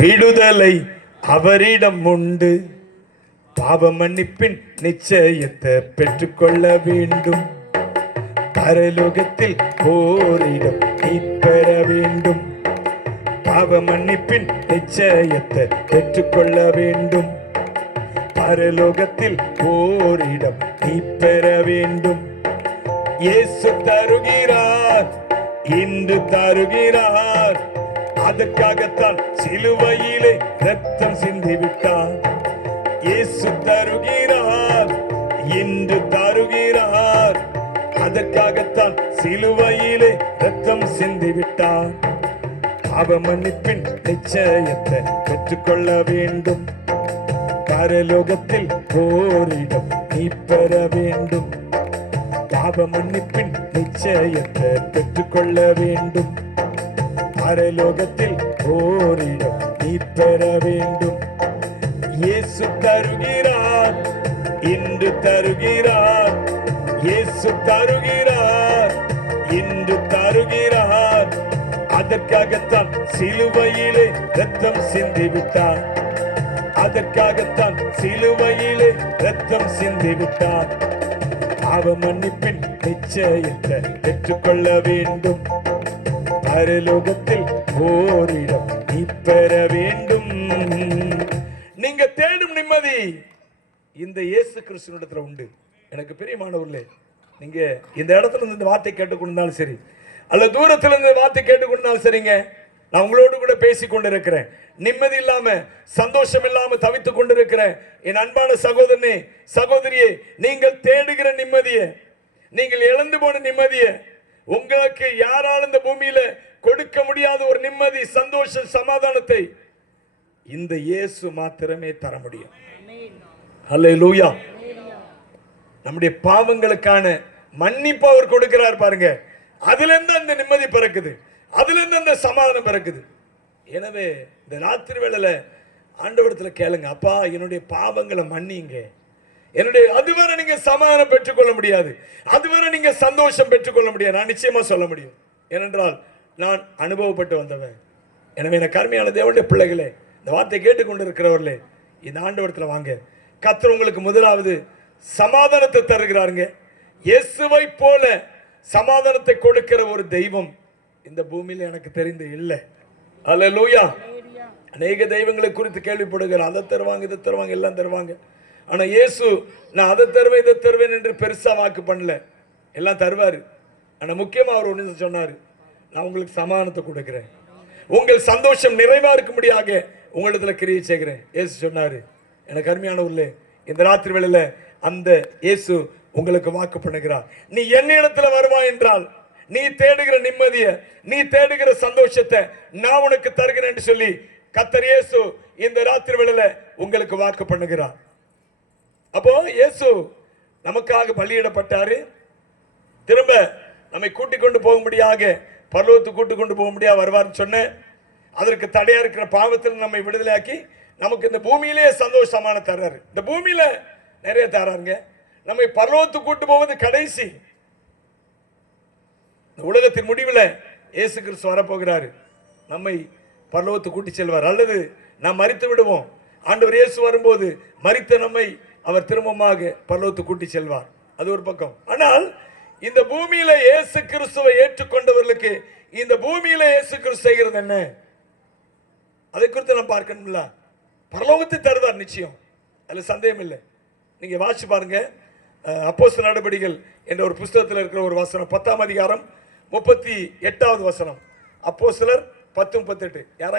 விடுதலை அவரிடம் உண்டு. பாவ மன்னிப்பின் நிச்சயத்தை பெற்றுக்கொள்ள வேண்டும். பரலோகத்தில் ஓரிடம் நீ பெற வேண்டும். பாவ மன்னிப்பின் நிச்சயத்தை பெற்றுக்கொள்ள வேண்டும். பரலோகத்தில் ஓரிடம் நீ பெற வேண்டும். இயேசு தருகிறார், இன்று தருகிறார். அதற்காகத்தான் சிலுவையிலே ரத்தம் சிந்திவிட்டார். இயேசு தருகிறார், இன்று தருகிறார். அதற்காகத்தான் சிலுவையிலே ரத்தம் சிந்திவிட்டார். பாவ மன்னிப்பின் நிச்சயத்தை பெற்றுக்கொள்ள வேண்டும். பரலோகத்தில் ஓரிடம் நீ பெற வேண்டும். பாவ மன்னிப்பின் நிச்சயத்தை பெற்றுக்கொள்ள வேண்டும். பரலோகத்தில் ஓரிடம் நீ பெற வேண்டும். இயேசு தருகிறார், இன்று தருகிறார். இயேசு தருகிறார், இன்று தருகிறார். அதற்காகத்தான் சிலுவையிலே ரத்தம் சிந்திவிட்டார். அதற்காகத்தான் சிலுவையிலே ரத்தம் சிந்திவிட்டார். பாவ மன்னிப்பின் நிச்சயத்தை பெற்றுக்கொள்ள வேண்டும். பரலோகத்தில் ஓரிடம் நீ பெற வேண்டும். நீங்க தேடும் நிம்மதி இந்த இயேசு கிறிஸ்துவினிடத்துல உண்டு. எனக்கு பிரியமானவர்களே, நீங்க இந்த இடத்துல இருந்து இந்த வார்த்தை கேட்டுக்கொண்டாலும் சரி, அல்ல தூரத்துல இருந்து வார்த்தை கேட்டுக்கொண்டாலும் சரிங்க, நான் உங்களோடு கூட பேசிக் கொண்டிருக்கிறேன். நிம்மதி இல்லாம, சந்தோஷம் இல்லாம தவித்துக் கொண்டிருக்கிறேன் என் அன்பான சகோதரனே, சகோதரியே, நீங்கள் தேடுகிற நிம்மதியை, நீங்கள் இழந்து போன நிம்மதியை, உங்களுக்கு யாரால் இந்த பூமியில கொடுக்க முடியாத ஒரு நிம்மதி, சந்தோஷம், சமாதானத்தை இந்த இயேசு மாத்திரமே தர முடியும். அல்லேலூயா. நம்முடைய பாவங்களுக்கான மன்னிப்பு அவர் கொடுக்கிறார் பாருங்க. அதுல இருந்து அந்த நிம்மதி பிறக்குது, அதுல இருந்து அந்த சமாதானம் பிறக்குது. எனவே இந்த ராத்திரி வேளையில ஆண்டவரிடத்துல கேளுங்க, அப்பா என்னுடைய பாவங்களை மன்னிங்க. என்னுடைய அதுவரை நீங்க சமாதானம் பெற்றுக்கொள்ள முடியாது, அதுவரை நீங்க சந்தோஷம் பெற்றுக்கொள்ள முடியாது. நான் நிச்சயமா சொல்ல முடியும், ஏனென்றால் நான் அனுபவப்பட்டு வந்தவன். எனவே எனக்கு அருமையான தேவனுடைய பிள்ளைகளே, இந்த வார்த்தை கேட்டுக்கொண்டு இருக்கிறவர்களே, இந்த ஆண்டவரிடத்துல வாங்க. கர்த்தர் உங்களுக்கு முதலாவது சமாதானத்தை தருகிறாருங்க. இயேசுவை போல சமாதானத்தை கொடுக்கிற ஒரு தெய்வம் இந்த பூமியில எனக்கு தெரிந்து இல்லை. அல்லேலூயா. அநேக தெய்வங்களை குறித்து கேள்விப்படுகிறார். அதை தருவாங்க, இதை தருவாங்க, எல்லாம் தருவாங்க. ஆனா இயேசு நான் அதை தருவேன், இதை தருவேன் என்று பெருசா வாக்கு பண்ணல. எல்லாம் தருவாரு. ஆனா முக்கியமா அவர் ஒன்று சொன்னாரு, நான் உங்களுக்கு சமாதானத்தை கொடுக்கிறேன், உங்கள் சந்தோஷம் நிறைவா இருக்கும்படியாக உங்களிடத்துல கிரியை செய்கிறேன். இயேசு சொன்னாரு. எனக்கு அருமையானவர்களே, இந்த ராத்திரி வேளையில அந்த இயேசு உங்களுக்கு வாக்கு பண்ணுகிறார். நீ என்னிடத்துல வருவாய் என்றால் நீ தேடுகிற நிம்மதியை, நீ தேடுகிற சந்தோஷத்தை நான் உனக்கு தருகிறேன் என்று சொல்லி கர்த்தர் இயேசு இந்த ராத்திரி வேளையில உங்களுக்கு வாக்கு பண்ணுகிறார். அப்போ இயேசு நமக்காக பலியிடப்பட்டாரு. திரும்ப நம்மை கூட்டிக் கொண்டு போகும்படியாக, பரலோகத்துக்கு கூட்டிக் கொண்டு போகும்படியாக வருவார்னு சொன்ன, அதற்கு தடையா இருக்கிற பாவத்தில் நம்மை விடுதலையாக்கி நமக்கு இந்த பூமியிலே சந்தோஷமான தர்றாரு. இந்த பூமியில நிறைய தராருங்க. நம்மை பரலோகத்துக்கு கூட்டு போவது கடைசி. உலகத்தின் முடிவில் இயேசு கிறிஸ்து வரப்போகிறாரு, நம்மை பரலோகத்துக்கு கூட்டி செல்வார். அல்லது நாம் மரித்து விடுவோம். ஆண்டவர் இயேசு வரும்போது மரித்த நம்மை அவர் திரும்பமாக பரலோகத்துக்கு கூட்டி செல்வார். அது ஒரு பக்கம். ஆனால் இந்த பூமியில இயேசு கிறிஸ்துவை ஏற்றுக்கொண்டவர்களுக்கு இந்த பூமியில இயேசு கிறிஸ்து செய்கிறது என்ன, அதை குறித்து நாம் பார்க்கணும்ல. பரலோகத்தை தருவார் நிச்சயம், அதுல சந்தேகம் இல்லை. நீங்க வாசிச்சு பாருங்க, அப்போஸ்தலர் நடபடிகள் என்ற ஒரு புஸ்தகத்தில் இருக்கிற ஒரு வசனம், 10ஆம் அதிகாரம் 38வது வசனம். அப்போஸ்தலர் 10:38. யாரா